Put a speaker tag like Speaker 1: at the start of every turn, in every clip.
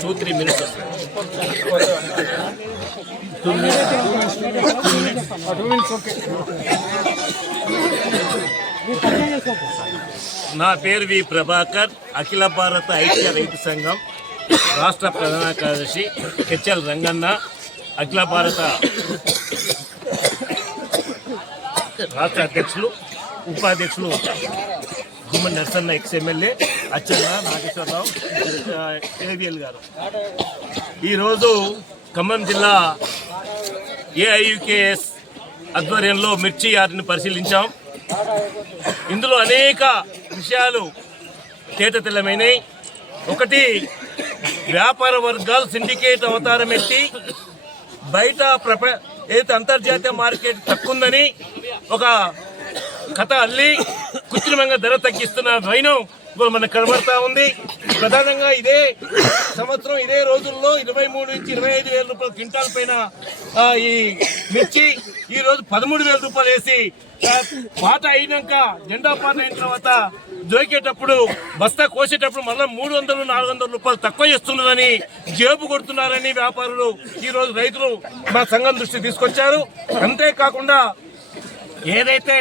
Speaker 1: Two three minutes నా పేరు వి ప్రభాకర్ అఖిల భారత ఐక్య రైతు సంఘం రాష్ట్ర ప్రధాన కార్యదర్శి హెచ్ఎల్ రంగన్న అఖిల భారత రాష్ట్ర అధ్యక్షులు ఉపాధ్యక్షులు Gummadi Narsanna ex MLA Achchanna Nageswararao AVL గారు. ఈరోజు ఖమ్మం జిల్లా ఏఐయుకేఎస్ ఆధ్వర్యంలో మిర్చి యార్డ్ని పరిశీలించాం. ఇందులో అనేక విషయాలు తేటతెల్లమైనవి ఒకటి వ్యాపార వర్గాలు సిండికేట్ అవతారం ఎత్తి బయట ప్రప ఏదైతే అంతర్జాతీయ మార్కెట్ తక్కువందని ఒక కథ అల్లి కృత్రిమంగా ధర తగ్గిస్తున్న వైనం ఇప్పుడు మనకు కనబడతా ఉంది. ప్రధానంగా ఇదే సంవత్సరం ఇదే రోజుల్లో ఇరవై మూడు నుంచి ఇరవై ఐదు వేల రూపాయల క్వింటాల్ పైన ఈ మిర్చి ఈ రోజు పదమూడు వేల రూపాయలు వేసి పాట అయినాక జెండా పాట అయిన తర్వాత దొరికేటప్పుడు బస్తా కోసేటప్పుడు మళ్ళీ మూడు వందలు నాలుగు వందల రూపాయలు తక్కువ చేస్తున్నదని జేబు కొడుతున్నారని వ్యాపారులు ఈ రోజు రైతులు మా సంఘం దృష్టి తీసుకొచ్చారు. అంతేకాకుండా ఏదైతే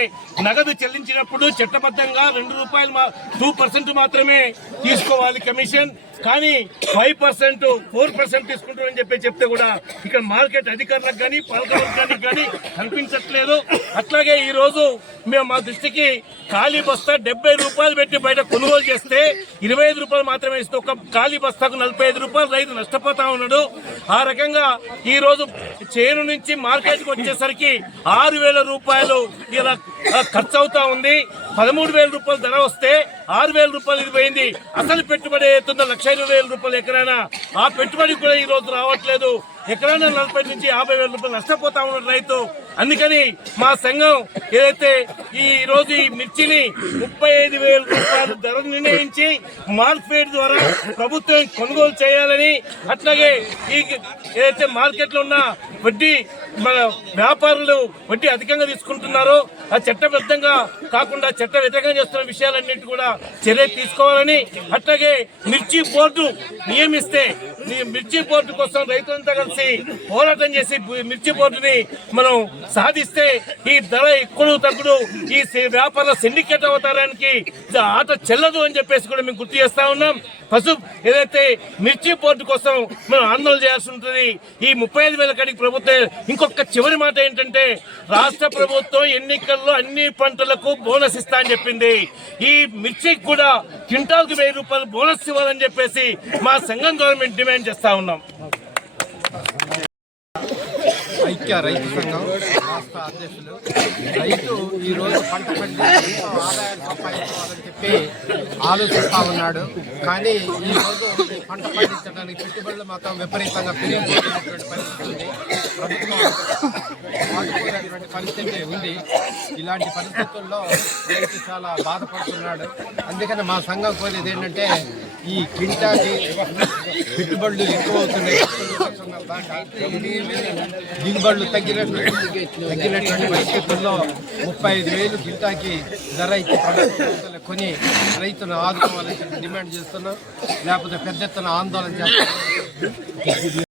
Speaker 1: నగదు చెల్లించినప్పుడు చట్టబద్ధంగా రెండు రూపాయలు టూ పర్సెంట్ మాత్రమే తీసుకోవాలి కమిషన్. కానీ ఫైవ్ పర్సెంట్ ఫోర్ పర్సెంట్ తీసుకుంటారని చెప్పి చెప్తే కూడా ఇక్కడ మార్కెట్ అధికారులకు కానీ పాలకవర్గానికి కానీ కనిపించట్లేదు. అట్లాగే ఈ రోజు మేము మా దృష్టికి ఖాళీ బస్తా డెబ్బై రూపాయలు పెట్టి బయట కొనుగోలు చేస్తే ఇరవై ఐదు రూపాయలు మాత్రమే ఇస్తే ఒక ఖాళీ బస్తాకు నలభై ఐదు రూపాయలు రైతు నష్టపోతా ఉన్నాడు. ఆ రకంగా ఈ రోజు చేను నుంచి మార్కెట్కి వచ్చేసరికి ఆరు వేల రూపాయలు ఇలా ఖర్చు అవుతా ఉంది. పదమూడు వేల రూపాయలు ధర వస్తే ఆరు వేల రూపాయలు ఇది పోయింది. అసలు పెట్టుబడి అవుతుందో లక్ష ఇరవై వేల రూపాయలు ఎక్కడైనా. ఆ పెట్టుబడి కూడా ఈ రోజు రావట్లేదు. ఎక్కడైనా నలభై నుంచి యాభై వేల రూపాయలు నష్టపోతా ఉన్నాడు రైతు. అందుకని మా సంఘం ఏదైతే ఈ రోజు ఈ మిర్చిని ముప్పై ఐదు వేల రూపాయలు ధర నిర్ణయించి మార్కెట్ ద్వారా ప్రభుత్వం కొనుగోలు చేయాలని అట్లాగే ఈ ఏదైతే మార్కెట్లో ఉన్న వడ్డీ మన వ్యాపారులు వడ్డీ అధికంగా తీసుకుంటున్నారో ఆ చట్టబద్ధంగా కాకుండా చట్ట వ్యతిరేకంగా చేస్తున్న విషయాలన్నింటి కూడా చర్య తీసుకోవాలని అట్లాగే మిర్చి బోర్డు నియమిస్తే ఈ మిర్చి బోర్డు కోసం రైతులంతా కలిసి పోరాటం చేసి మిర్చి బోర్డుని మనం సాధిస్తే ఈ ధర ఎక్కువ తగ్గుడు ఈ వ్యాపార సిండికేట్ అవతారానికి ఆట చెల్లదు అని చెప్పేసి కూడా మేము గుర్తు చేస్తా ఉన్నాం. పశు ఏదైతే మిర్చి బోర్డు కోసం మనం ఆందోళన చేయాల్సి ఉంటుంది ఈ ముప్పై ఐదు వేల కాడికి ప్రభుత్వం ఇంకొక చివరి మాట ఏంటంటే రాష్ట్ర ప్రభుత్వం ఎన్నికల్లో అన్ని పంటలకు బోనస్ ఇస్తా అని చెప్పింది. ఈ మిర్చికి కూడా క్వింటాల్కి వెయ్యి రూపాయలు బోనస్ ఇవ్వాలని చెప్పేసి మా సంఘం ద్వారా మేము డిమాండ్ చేస్తా ఉన్నాం.
Speaker 2: ఐక్య రైతు సంఘం రాష్ట్ర అధ్యక్షులు రైతు ఈ రోజు పంట పండి ఎంతో ఆదాయాలు సంపాదించుకోవాలని చెప్పి ఆలోచిస్తా ఉన్నాడు కానీ ఈ రోజు ఈ పంట పండించడానికి పెట్టుబడులు మాత్రం విపరీతంగా పెరిగిపోతున్నటువంటి పరిస్థితి ఉంది ప్రభుత్వం పరిస్థితి ఉంది ఇలాంటి పరిస్థితుల్లో రైతు చాలా బాధపడుతున్నాడు అందుకని మా సంఘం కోరేది ఏంటంటే ఈ క్వింటాకి పెట్టుబడులు ఎక్కువ అవుతున్నాయి దిగుబడులు తగ్గినటువంటి తగ్గినటువంటి పరిస్థితుల్లో ముప్పై ఐదు వేలు గింటాకి ధర ఇచ్చి కొని రైతును ఆదుకోవాలని డిమాండ్ చేస్తున్నాం. లేకపోతే పెద్ద ఎత్తున ఆందోళన చేస్తున్నాం.